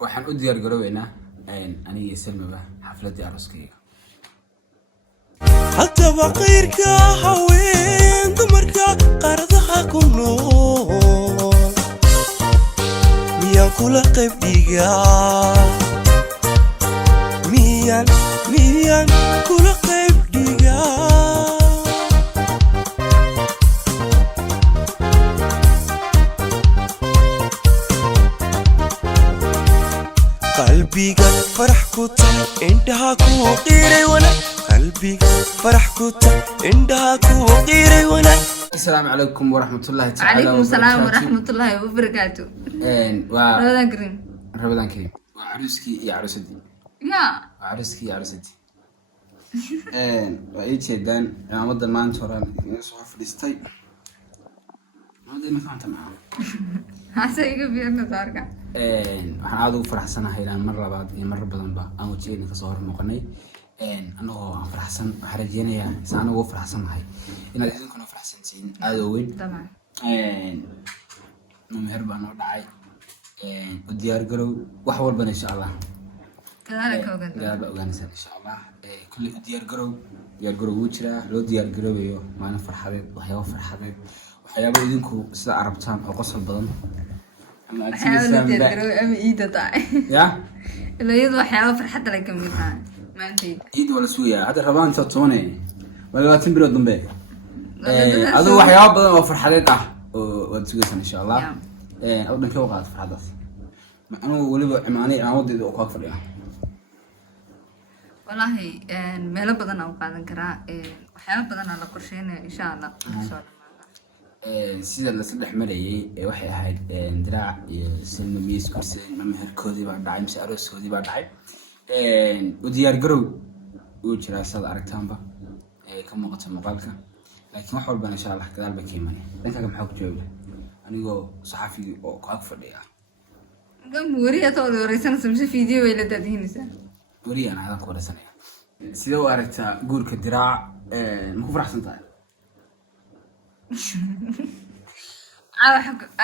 waxaan u diyaar garoobaynaa aniga Salma xafladii arooskayga. Hatta waqirka haween dumarka qaradaha ku nool miyan kula qayb dhiga miyan kula qayb dhiga qalbiga farax ku tahay indhaha ku qiiray wana qalbiga farax ku tahay indhaha ku qiiray wana. Assalaamu calaykum waraxmatullaahi tacaala calaykum salaam waraxmatullaahi wabarakaatu. waa Ramadan Kareem waa caruskii iyo carusadii waa caruskii iyo carusadii waa ay jeedaan ciidamada maanta horaan inaga soo fadhiistay ma fahamta hase iga fiirna saarka waxaan aad ugu faraxsanahay inaan mar labaad iyo mar badanba aan wajigeyna kasoo hor muuqanay anagoo aan faraxsan waxaan rajeynayaa isaan anagu u faraxsanahay inaad idinkuna faraxsantihiin aad oo weyn meher baa noo dhacay u diyaar garow wax walbana insha allah gadaal baa ogaanaysaa insha allah kulli u diyaar garow wuu jiraa loo diyaar garoobayo maalin farxadeed waxyaabo idinku sida arabtaan oo qosol badan iyadu waxyaaba farxadda la kamid tahay maantayda ciid waa la sugayaa hadda rabaan inta tobanay waa 20 bilood dambe adigu waxyaabo badan oo farxadeed ah oo waad sugaysan insha allah oo dhankee u qaad farxadaas anigu weliba cimaamadeeda oo kaag fadhiya wallaahi meelo badan aan u qaadan karaa waxyaaba badan aan la qorsheynaya insha allah sida la saddex marayay waxay ahayd diraac iyo Salma miis kursadeen meherkoodii baa dhacay mise arooskoodii baa dhacay u diyaar garow uu jiraa sada aragtaanba ka muuqata muuqaalka laakiin wax walba insha allah gadaal ba ka imanay dhankaaga maxaa ku jooga anigoo saxafi oo ku ag fadhiya wariya tood wareysanaysa mise video way la daadinaysaa wariya aan ku wareysanaya sida u aragtaa guurka diraac ma ku faraxsan tahay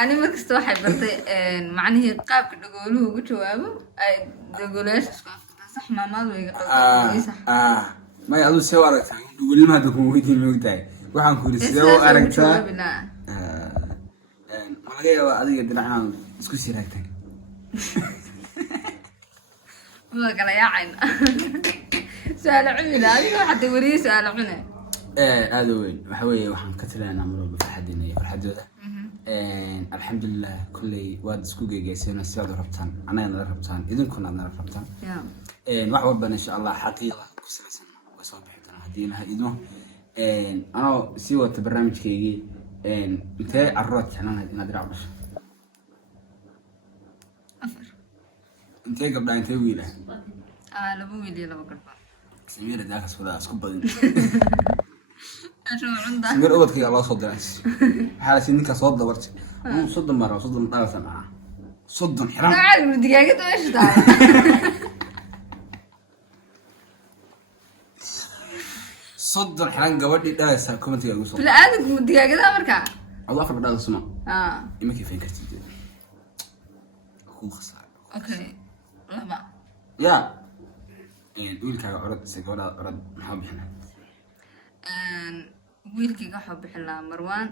ani markasta waxay bartay macnihii qaabka dhagooluhu ugu jawaabo ay dhagoolayaasha isku afkartaa sax maamaad wayga maya aduu see u aragtaa dhagolnima hadda kuma weydiin moogtahay waxaan ku yidhi sidee u aragtaa ma laga yaabaa adiga dinac inaan isku sii raagtay waa kala yaacayna su-aalo cunila adiga waxaad wariye su-aalo cune aad u weyn waxa weeye waxaan ka talaynaa mar walba farxadina iyo farxadooda alxamdulilah kulley waad isku geegeyseen sidaad u rabtaan annaga nala rabtaan idinkuna aad nala rabtaan wax walbana insha allah xaqiiqa ku salaysan waa soo bixi doonaa haddii ilaha idmo anoo sii wata barnaamijkaygii intee carruuraad jeclaanayd inaad diraac dhasho intee gabdhaa intee wiila 2 wiil iyo 2 gabdhood samira daakas wada isku badin samir ubadkayga loo soo diray waxaa la sii ninkaa soo dabartay soddon mara soddon dhalasan ah soddon xiran digaagada meesha tahay soddon xiran gabadhii dhalaysaa commentiga ugu soo bini'aadamku digaagada markaa adu afar dhal suma ima kifin kartid ku khasaar okay laba ya wiilkaaga orod ise gabadhaada orod maxaa bixinaa wiilkayga waxaa bixin lahaa Marwaan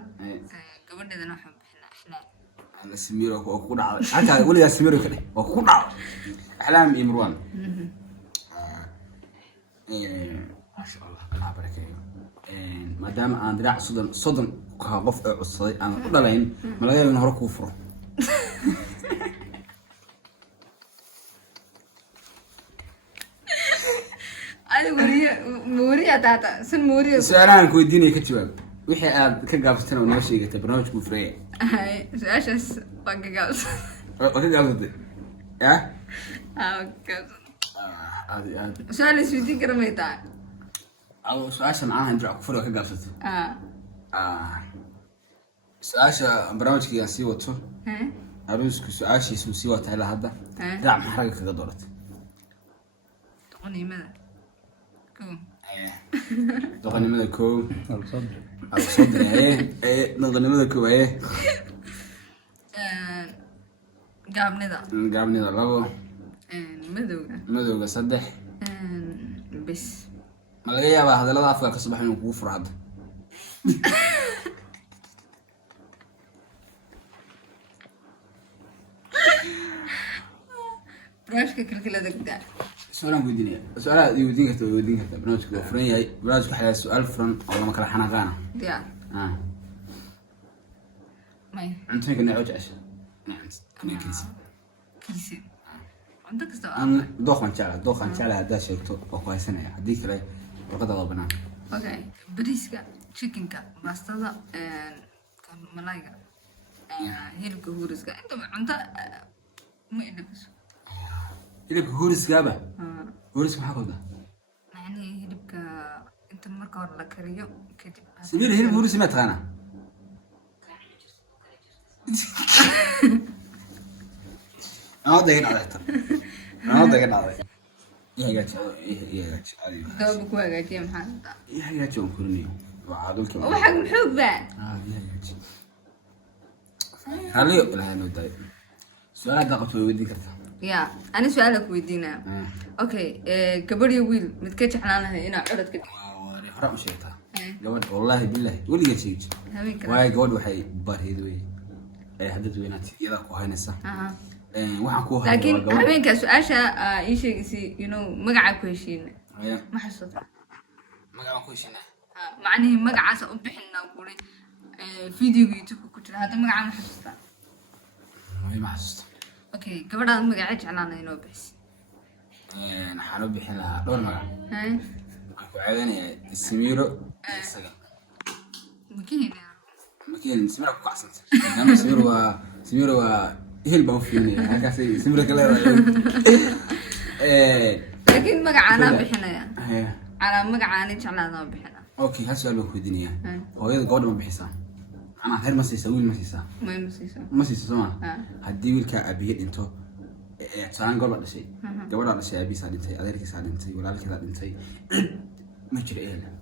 gabadheedana waxaa bixin lahaa Axlaam ana Samiro oo ku dhacday halka waligaa Samiro kale oo ku dhacday Axlaam iyo Marwaan ما شاء الله الله بركاته maadaama aan diraac soddon ka qof ee cusubay aan u dhalayn ma laga yaabaa in hore ku furo موريا تاتا سن موريا سؤالان ku weydiinay ka jawaab wixii aad ka gaabsatay oo noo sheegtay barnaamijku fureeyay su'aashaas waa ka gaabsatay ka gaabsatay ya aad su'aal isweydiin kara ma tahay su-aasha macnaha diraac ku furo ka gaabsatay su-aasha barnaamijkii aan sii wato aruusku su-aashiisu sii wata ilaa hadda diraac maxaa ragga kaga dooratay doqonnimada koow doqonnimada koow gaabnida labo madowga saddex bes ma laga yaabaa hadallada afka ka soo baxay inuu kugu furo hadda barnaamijka kilkilada gabdhaha su'aalaan weydiinaya su'aalaha weydiin karta barnaamijku waa furan yahay barnaamijku waxaa su'aal furan oo lama kala xanaaqaana diyaar may cuntooyinka nooc jecesha kiisi cunto kasta dooqan jecla haddaa sheegto oo ku haysanaya haddii kale warqada waa banaan okay bariiska chickenka bastada malayga hilibka huuriska intaba cunto ma idhabiso hilibka huuriskaaba huuriska maxaa kooda yani hilibka inta marka hore la kariyo kadib samir hilib huurisi ma taqaana نوضة قناعي يهجاتي دوب كوا جاتي محمد يهجاتي وكرني وعادل كمان وحق محوق بعد يهجاتي هلي لا نوداي سؤال دقت ويدي كرتا يا أنا سؤالك ويدينا أوكي كبر يويل متكتش حنانها هنا عرض كده حرام شيطان جواد والله بالله ولي شيء واي جواد وحي بارهيدوي حدد ويناتي يلا كوهينسا waxaan ku hayo laakiin habeenka su'aasha ii sheegaysi magaca ku heshiina ma xasuusta magaca ku heshiina macnaheedu magacaas u bixinna kuli video YouTube ku jira hada magaca ma xasuusta ma xasuusta okay gabadha magaca jeclaan inoo bixis waxaan u bixin lahaa dhowr magac waxaan ku caawinayaa Samiro isaga makiin Samiro ku kacsan Samiro waa هل بوفيني هكذا سمرة كلا لكن مقعنا بحنا على مقعاني جعلنا بحنا أوكي هالسؤال بخدينيه هو يقعد ما بحسان أنا غير ما سيسوي ما سيسوي هدي ويلك أبيت أنتو سان قول بعد شيء قول بعد شيء أبي سادنتي أدرك سادنتي ولا لك سادنتي ما تجري إيه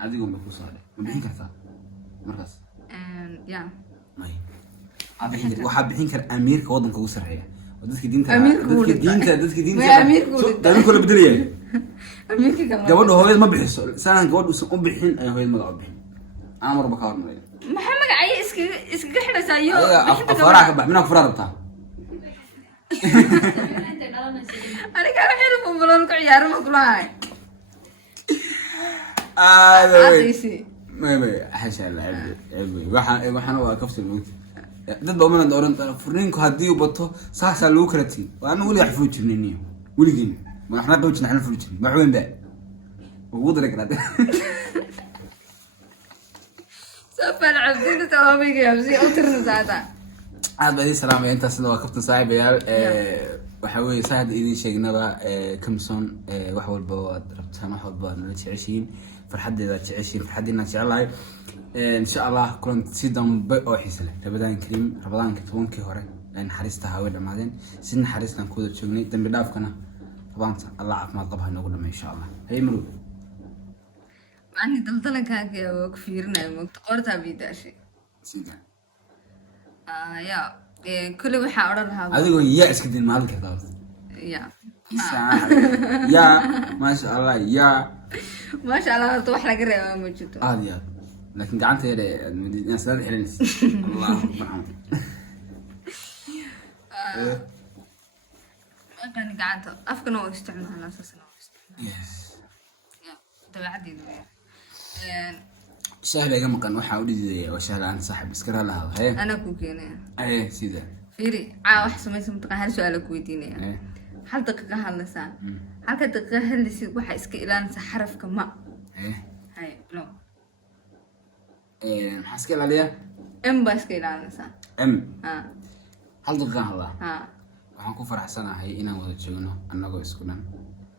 هذي قوم بكون صادق ما بين كذا مركز يا ما waxaa bixin kara amiirka wadanka ugu sarreeya dadka diinta dadka la bedelay gabadha hooyada ma bixiso saan gabadhu u bixin ay hooyada magac u bixin amar ba ka hormaray maxaa magacay iska xidhaysaa iyo afaraha ka bax mina ku farabtaa aniga xirif bulon ku ciyaaro ma kulahay ما حاشا العيب waxaan waa kaftir moogta dad baa umana dooran furniinku hadii uu bato saasa loo karati waana wali wax fuu jirnayniyo waligiin ma waxna doow jirnaa fuu jirnay ma weyn baa ugu daray karaad safar abdina tawaabiga yabsi oo tirna saada aad baa salaamay inta sida waa kaftan saaxiibayaal waxa weey saad idin sheegnaba kamson wax walba waad rabtaan wax walba nala jeceshiin farxadeeda jeceshiin farxadina jecelahay إن شاء الله كنت سيدم بأوحيسله رمضان كريم رمضان كتبون كهورة لأن حريستها هاول رمضان سن حريستنا كودة شغني دم بداف كنا طبعا الله عف ما طبها نقول إن شاء الله هي مرو عني دلتلك هاكي وكفيرنا مقتقرتها بيداشي سيدا يا كل وحا أورلها هذا يقول يا إسكدين مالك هذا يا يا ما شاء الله يا ما شاء الله طوح لك الرئة موجودة يا لكن قعدت هنا الناس لا تحلني الله يرحمه أنا قعدت أفكر واستعملها على أساس إنه يس يا تبعدي سهل يا جماعة كان وحاول يجي وسهل عن صاحب بسكرها لها هي أنا كوكينا إيه سيدا فيري واحد سميت متقهل هل سؤالك ويديني هل دقيقة هالنسان هل كدقيقة هل يصير واحد إسك إلى حرف كما هاي لو حاسكيل عليها باسكيل على نسان هل دقيقة هذا waxaan ku faraxsanahay inaan wada joogno annagoo isku dhan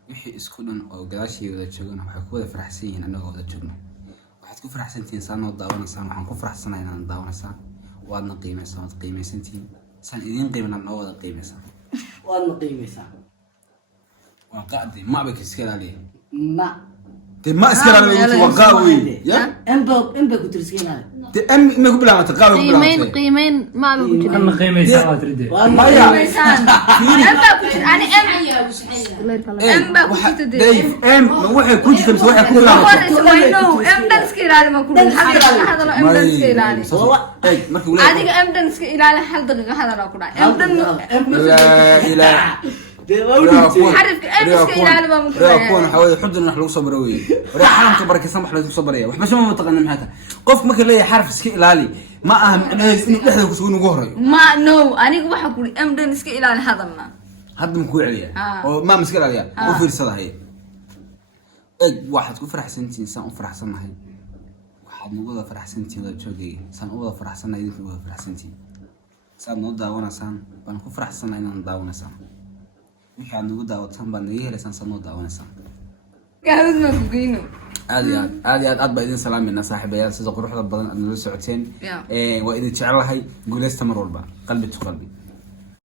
wixii isku dhan oo gadaashii wada joogno waxay ku wada faraxsan yihiin annagoo wada joogno waxaad ku faraxsantihiin saan oo daawanaysaan waxaan ku faraxsanahay inaan daawanaysaan waadna qiimaysaan waad qiimaysantihiin saan idiin qiimanaan noo wada qiimaysaan waadna qiimaysaan waa qaadi ma ba iska ilaaliya ma ما اسكر على وقاوي يا ام بكترسكينا ام ما قبل ما تقاوي قيمين ما بكتر انا قيمه ساعات تريد ما يا انا ام ام بقى كنت دايف ام waxay ku jirtaa mise waxay ku no ام dhanska ilaali ma ku dhahay hadal ام dhanska ilaali markii uu adiga ام dhanska ilaali hal daqiiqo hadal ku dhahay ام dhan la ilaha حرف ام dhanska ilaali ma ku dhahay kuwan xawada xudun wax lagu soo baro weey waxa xaramka barakaysan wax lagu soo baraya waxba ma taqaan maxay tahay qof markii leeyahay xarf iska ilaali ma aha macnaheedu inuu dhexda ku sugan ugu horeeyo ma no aniga waxa ku ام dhanska ilaali hadalna hadda ku celiya oo ma miska ilaaliya oo fiirsadahay waxaad ku faraxsantiin saan u faraxsanahay waxaad nagu wada faraxsantiin wada joogayga saan u wada faraxsanahay idinku wada faraxsantiin saan noo daawanaysaan baan ku faraxsanahay inaan daawanaysaan wixii aad nagu daawataan baan naga helaysaan saan noo daawanaysaan gaadna ku geeyno aad baa idin salaamayna saaxiibayaal sida quruxda badan aad nala socoteen waa idin jecelahay guuleysta mar walba qalbi tu qalbi